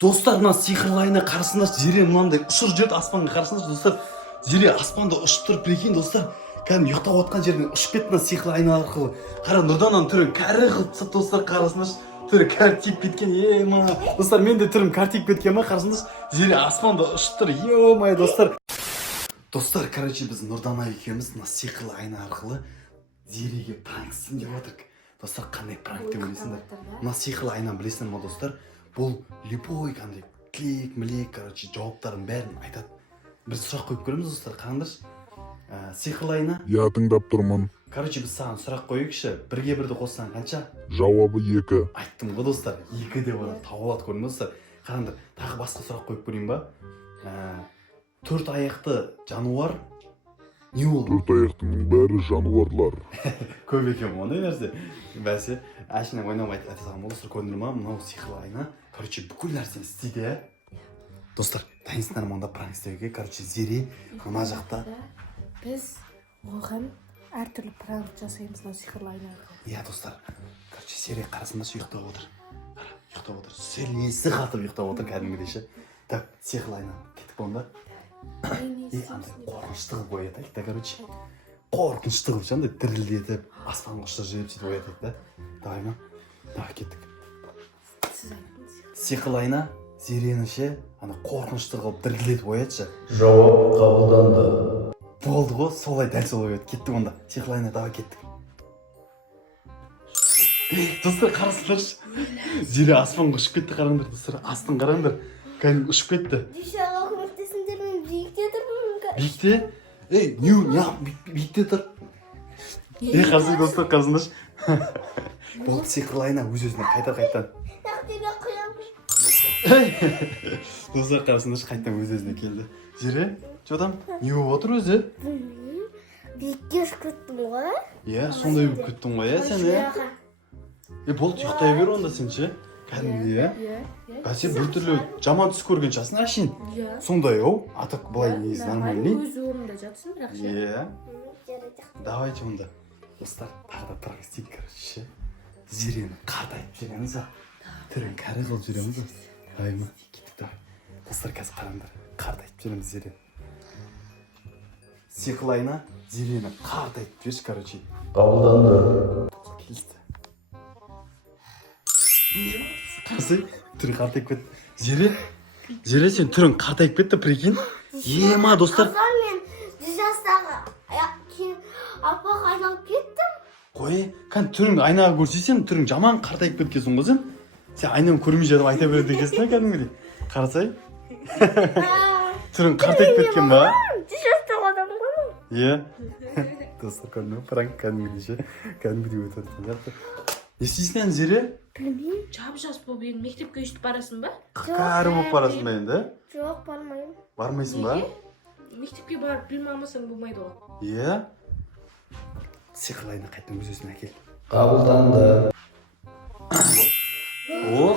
Достар, мына сиқырлы айна қарасындашы, Зере мынандай ұшыр жүрді аспанға қарасындашы, достар. Зере аспанда ұшып тұрып, прикинь, достар. Кәдімгі ұйықтап отқан жерден ұшып кетті мына сиқырлы айна арқылы. Қара, нұрданның түрін кәрі қылып тастап, достар, қарасындашы. Түрі кәрі тиіп кеткен, ема. Достар, мен де түрім кәрі тиіп кеткен ма, қарасындашы. Зере аспанда ұшып тұр, ема, достар. Достар, короче, біз Нұрдана екеуміз мына сиқырлы айна арқылы Зереге пранк істейін деп отырмық. Достар, қандай пранк деп ойлайсыңдар? Мына сиқырлы айнаны білесіңдер ма, достар? Бұл любой қандай клик, мілек, короче, жауаптарын бәрін айтады. Біз сұрақ қойып көреміз, достар, қараңдаршы. Сиқырлы айна? Я тыңдап тұрмын. Короче, біз саған сұрақ қойайықшы. Бірге бірді қоссаң қанша? Жауабы 2. Айттым ғой, достар, 2 деп олар тауып алады, көрдіңіз бе, достар? Қараңдар, тағы басқа сұрақ қойып көрейін ба? 4 аяқты жануар не ол? 4 аяқтың бәрі жануарлар. Көп екен ондай нәрсе. Бәсе, әшіне ойнамай айта салған бол, достар, көрдіңдер ма? Мынау сиқырлы айна, короче, бүкіл нәрсені істейді, Достар, дайынсыңдар ма онда пранк істеуге? Короче, Зере мына жақта. Біз оған әртүрлі пранк жасаймыз мына сиқырлы айна арқылы. Иә, достар. Короче, Зере қарасындашы, ұйықтап отыр. Қара, ұйықтап отыр. Сілесі қатып ұйықтап отыр кәдімгідей ше. Так, сиқырлы айна, кеттік онда. Андай қорқынышты қылып оятайық та, короче. Қорқынышты қылып андай дірілдетіп, аспанға ұшырып жіберіп сөйтіп оятайық да. Давай ма? Давай, кеттік. Сіз айтыңыз. Сиқырлы айна Зерені ше, ана қорқынышты қылып дірілдетіп оятшы. Жауап қабылданды. Болды ғой, солай дәл солай оят. Кеттік онда. Сиқырлы айна, давай кеттік. Достар, қарасындаршы. Зере аспанға ұшып кетті, қараңдар, достар. Астын қараңдар. Кәдімгі ұшып кетті. Дүйшаға көмектесіңдер, мен биікте тұрмын. Биікте? Биікте тұр. Қарсы, достар, қарасындаршы. Болды, сиқырлы айна өз-өзіне қайта-қайтан. Тақдирге қоямын. Достар, қарасындаршы, қайтадан өз-өзіне келді. Зере, жодам, не болып отыр өзі? Биікке ұшып кеттім ғой. Иә, сондай болып кеттің ғой, сен, болды, ұйықтай бер онда сен ше. Кәдімгі, бәсе біртүрлі жаман түс көрген жасын әшейін. Сондай, атық былай негізі нормальный. Өз орнында жатсын, бірақ ше. Иә. Давайте онда. Достар, тағы да пранк істейік, короче. Зерені қартайтып жібереміз, түрін кәрі қылып жібереміз. Давай ма? Кеттік, давай. Достар, қазір қараңдар. Қартайтып жібереміз Зерені. Сиқырлы айна Зерені қартайтып жіберші, короче. Қабылданды. Келісті. Қарсы, түрін қартайып кетті. Зере, сен түрін қартайып кетті, прикинь. Ема, достар. Қазір мен 100 жастағы апаға айналып кеттім. Қой, түрің айнаға көрсейсен, түрің жаман қартайып кеткенсің ғой сен. Сен айнаны көрмей жатып айта береді екенсің, кәдімгідей. Қарасай. Түрің қартайып кеткен ба? 100 жастағы адам ғой. Иә. Достар, көрдің бе? Пранк кәдімгідей ше. Кәдімгідей өтіп жатыр. Не істейсің, Зере? Білмеймін. Жап-жас болып енді мектепке өйстіп барасың ба? Кәрі болып барасың ба енді? Жоқ, бармаймын. Бармайсың ба? Мектепке барып білім алмасаң болмайды ғой. Иә. Сиқырлы айна қайтадан өз-өзіне әкел. Қабылданды.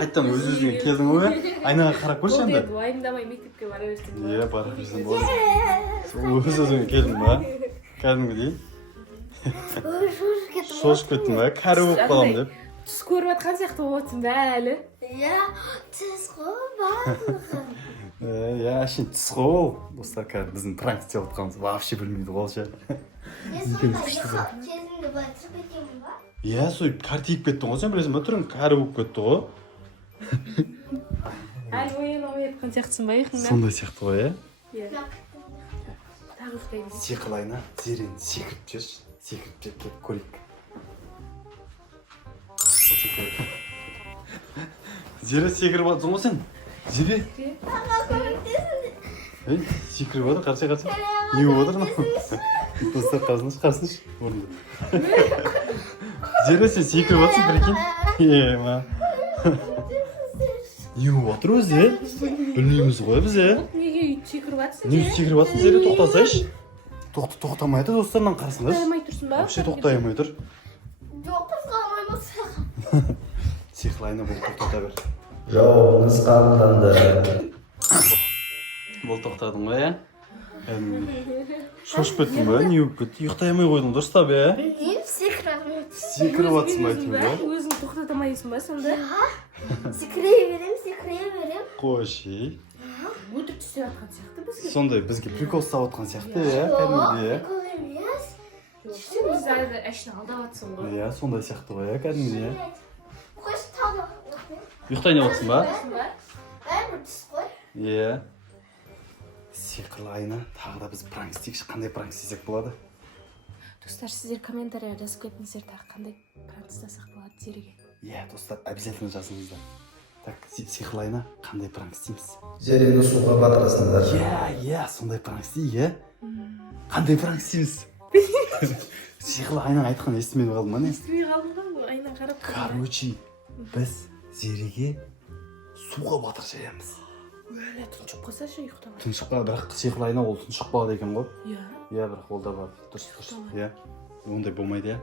Қайтадан өз-өзіне келдің ғой? Айнаға қарап көрші Болды енді. енді уайымдамай мектепке бара берсең. Иә, бара берсең болады. Өз-өзіне келдің ба? Кәдімгідей. Шошып кеттің ба? Кәрі болып қалам деп. Түс көріп жатқан сияқты болып отырсың ба әлі? Иә, түс ғой барлығы. Иә, әшейін түс қой ол. Достар, кәдімгі біздің пранк істеп отқанымыз вообще білмейді ғой ше. Кезімді батырып кетемін ба? Иә, сол кәртиіп кеттің ғой сен, білесің ба? Түрің кәрі болып кетті ғой. Әлі оянамай жатқан сияқтысың ба ұйқыңнан? Сондай сияқты ғой, Иә. Тағы ұйықтаймыз. Сиқырлы айна Зерені секіріп жіберші. Секіріп жеп кетіп көрейік. Зере секіріп жатсың ғой сен? Зере? Аға көмектесіңдер. Секіріп жатыр, қарсы. Не болып отыр? Достар, қарсыныш. Зере, сен секіріп жатсың, прикинь? Ема. Не болып отыр өзі? Білмейміз ғой біз, Неге үйт секіріп жатсың? Не секіріп жатсың, Зере, тоқтасайшы. Тоқтамайды, достарынан қарсыңдаш. Тоқтамай тұрсың ба? Вообще тоқтаймай тұр. Жоқ, қозғалмаймын. Сиқырлы айна болып тоқтата бер. Жауабыңыз қабылданды. Бол тоқтадың ғой, Шошып кеттің ба? Не болып кетті? Ұйықтай алмай қойдың, дұрыстап, Білмеймін, секіріп Секіріп жатсың ба, әйтеуір, Өзің тоқтата алмайсың ба сонда? Секірей берем. Қойшы. Өтірік істеп жатқан сияқты бізге. Сондай бізге прикол ұстап отқан сияқты иә, кәдімгідей иә. Прикол емес. Сен бізді әшін алдап жатсың ғой. Иә, сондай сияқты ғой иә, кәдімгідей иә. Қойшы тағы. Ұйықтайын деп отырсың ба? Бәрібір түс қой. Иә. Сиқырлы айна, тағы да біз пранк істейікші, қандай пранк істесек болады? Достар, сіздер комментария жазып кетіңіздер тағы қандай пранк істесек болады Зереге. Иә, достар, обязательно жазыңыздар. Так, сиқырлы айна, қандай пранк істейміз? Зерені суға батырасыңдар. Иә, сондай пранк істейік, иә? Қандай пранк істейміз? Сиқырлы айнаң айтқан естімей қалдым ма не? Естімей қалдың ғой, айна қарап. Короче, біз Зереге суға батыр жаямыз. Өлі тұншып қалсашы ұйықтап. Тұншықпа, бірақ сиқырлы айна ол тұншықпады екен ғой. Иә. Иә, бірақ ол да бар. Дұрыс. Иә. Ондай болмайды, иә.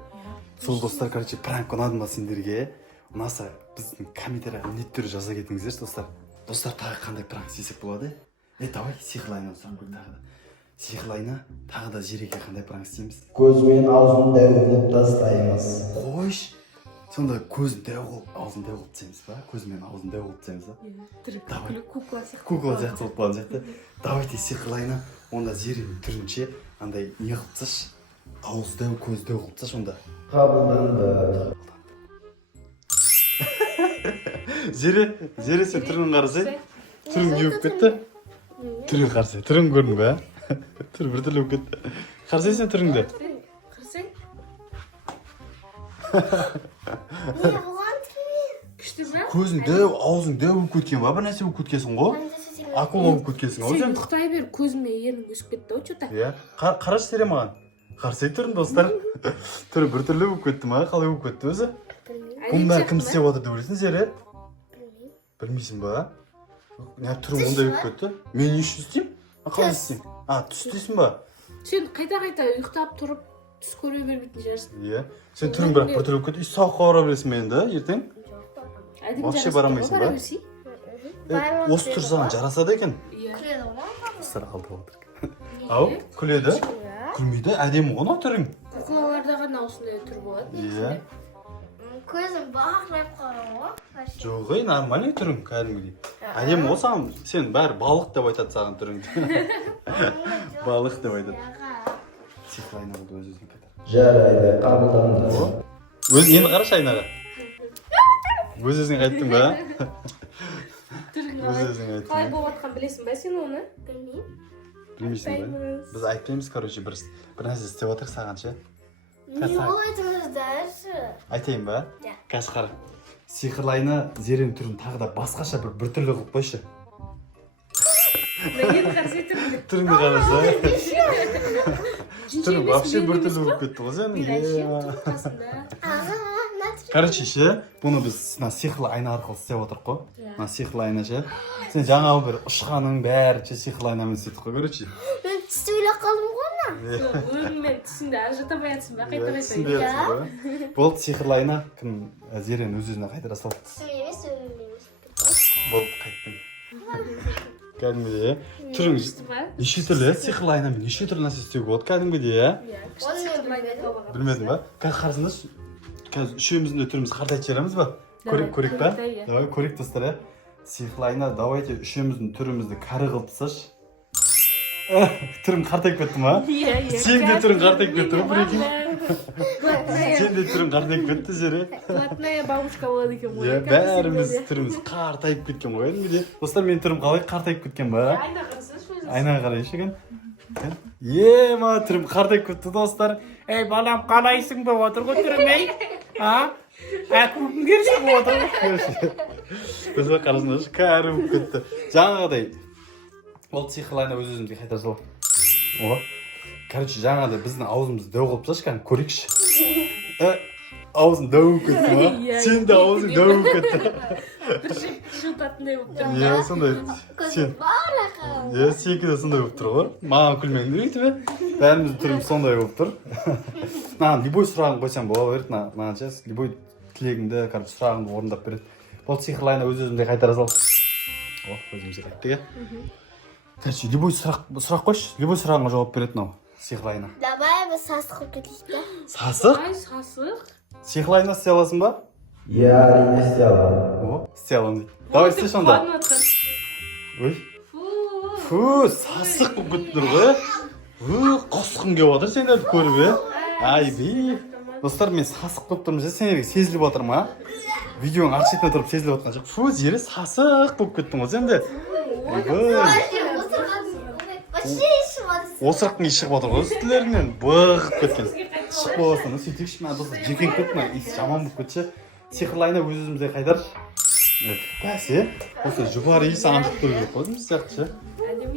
Сол достар, короче, пранк ұнады ма сендерге? Ұнаса, біздің комментарияға міндетті түрде жаза кетіңіздерші, достар. Достар, тағы қандай пранк істесек болады? Давай, сиқырлы айнаны сұрап қой тағы да. Сиқырлы айна, тағы да Зереге қандай пранк істейміз? Көзімен аузын дәу қылып тастаймыз. Қойш. Сонда көзін дәу қылып, аузын дәу қылып тастаймыз ба? Көзімен аузын дәу қылып тастаймыз ба? Давай. Кукла сияқты. Кукла сияқты болып қалған сияқты. Давайте сиқырлы айна, онда Зеренің түрінше андай не қылып тасташы. Ауыз дәу, көз дәу қылып тасташы онда. Қабылданды. Зере сен түрін қарасай. Түрің не болып кетті? Түрің қарасай, түрің көрдің бе? Түр бір түрлі болып кетті. Қарасай сен түріңді. Қырсаң? Не болған түрмен? Күшті бе? Көзің дәу, аузың дәу болып кеткен ба? Бір нәрсе болып кеткенсің ғой? Акула болып кеткенсің ғой Сен сен? ұйықтай бер, көзіме ерінің өсіп кетті ау что-то. Иә. Қарашы Зере маған. Қарасай түрін достар. Түрі бір түрлі болып кетті ма? Қалай болып кетті өзі? Бұның бәрі кім істеп отыр деп ойлайсың Зере? Білмейсің ба? Не түрің ондай болып кетті? Мен не үшін істеймін? Қалай істеймін? Түс істейсің ба? Сен қайта ұйықтап тұрып түс көре бермейтін шығарсың. Иә. Сен түрің бірақ бір түрлі болып кетті. Сауыққа бара бересің мен енді, ертең? Вообще барамайсың ба? Осы түр саған жарасады екен. Күледі ғой. Достар алдап отыр. Ау, күледі? Күлмейді, әдемі ғой ана түрің. Куклаларда ғана осындай түр болады. Иә. Көзім бақырайып қалған ғой. Жоқ, нормальный түрің кәдімгідей. Әдемі ғой саған, сен бәрі балық деп айтады саған түріңді. Балық деп айтады. Сиқырлы айна болды өз-өзіне кетір. Жарайды, қабылданды. Енді қарашы айнаға. Өз-өзіңе қайттың ба? Түрің Өз-өзіңе қалай айттың ба? болып жатқан білесің бе сен оны? Білмеймін. Білмейсің ба? Біз айтпаймыз, короче, бір нәрсе істеп отырық саған ше. Не олай тұрыңыздаршы. Айтайын ба? Иә. Қазір қара. Сиқырлы айна Зеренің түрін тағы да басқаша бір түрлі қылып қойшы. Мен қарсы түріңді. Түріңді қараса. Түрің вообще бір түрлі болып кетті ғой сен. Короче ше, бұны біз сиқырлы айна арқылы істеп отырық қой. Сиқырлы айна ше. Сен жаңа бір ұшқаның бәрі сиқырлы айнамен істедік қой, короче. Мен түсті ойлап қалдым ғой ана. Өзің мен түсіңді ажырата алмайсың ба? Қайта Түсінбей жатсың ба? Болды, сиқырлы айна, кім Зерені өз-өзіне қайтара сал. Түсім емес, өлім емес. Болды, қайттым. Кәдімгідей, иә? Түрің неше түрлі, сиқырлы айнамен неше түрлі нәрсе істеуге болады кәдімгідей, иә? Білмедің ба? Қазір қарасаңдаршы, қазір үшеуміздің де түріміз қартайтып жібереміз ба? Көрейік па? Давай, көрейік достар, иә? Сиқырлы айна, давайте үшеуміздің түрімізді кәрі қылып тасташы. Түрің қартайып кетті ма? Иә. Сен де түрің қартайып кетті ма, прикинь? Сен де түрің қартайып кетті, Зере. Блатная бабушка болады екен ғой. Иә, бәріміз түріміз қартайып кеткен ғой, кәдімгідей. Достар, менің түрім қалай қартайып кеткен ба? Айна қарасаңшы өзің. Айнаға қарайыншы екен. Ма, түрім қартайып кетті, достар. Ей, балам, қалайсың ба отыр ғой түрің, ей? Әкімгім керсің ғой отыр ғой. Өзі қарасыңдаршы, кәрі болып кетті. Жаңағыдай. Ол сиқырлы айна өз-өзімізге қайтара сал. Короче, жаңағыдай біздің аузымызды дәу қылып тасташы, кәдімгі көрейікші. Аузың дәу болып кетті ма? Сен де аузың дәу болып кетті. Бір жұтатындай болып тұр. Иә, сондай. Көзім бақырайып қалған. Иә, сенікі де сондай болып тұр ғой. Маған күлмеңдер өйтіп. Бәріміздің түріміз сондай болып тұр. Маған любой сұрағын қойсам бола береді, маған ше, любой тілегіңді, короче, сұрағыңды орындап береді. Бұл сиқырлы айна өз-өзімде қайтара сал. Өзімізге қайттық, иә? Короче, любой сұрақ қойшы, любой сұрағыңа жауап береді мынау сиқырлы айна. Давай біз сасық қылып кетейік та. Сасық? Ай, сасық. Сиқырлы айна істей аласың ба? иә әрине істей аламын. О, істей аламын дейді. Давай істеші онда. Ой. Фу, сасық болып кеттіңдер ғой. Құсқым келіп отыр сендерді көріп, Айби. Достар, мен сасық болып тұрмын, сендерге сезіліп отыр ма? Видеоның арт шетіне тұрып сезіліп отқан жоқ. Фу, жері сасық болып кеттің ғой сенде. Осырақтың иісі шығып отыр ғой үстілерінен, бұғып кеткен. Шығып боласың, сөйтейікші, мен достар жекеніп кеттім, иісі жаман болып кетші. Сиқырлы айна өз-өзімізге қайдаршы. Бәсе, осы жұпар иісі анжық көру керек қой, біз сияқты.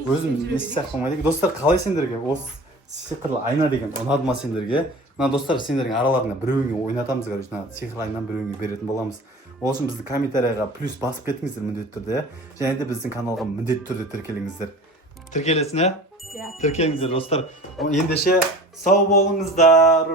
Өзіміз иісі сияқты қылмайды. Достар, қалай сендерге осы сиқырлы айна деген ұнады ма сендерге? Мына достар, сендердің араларыңа біреуіңе ойнатамыз, короче, сиқырлы айнаны біреуіңе беретін боламыз. Ол үшін біздің комментарияға плюс басып кетіңіздер міндетті түрде, және де біздің каналға міндетті түрде тіркеліңіздер. Тіркелесін, Тіркеліңіздер, достар. Ендеше сау болыңыздар.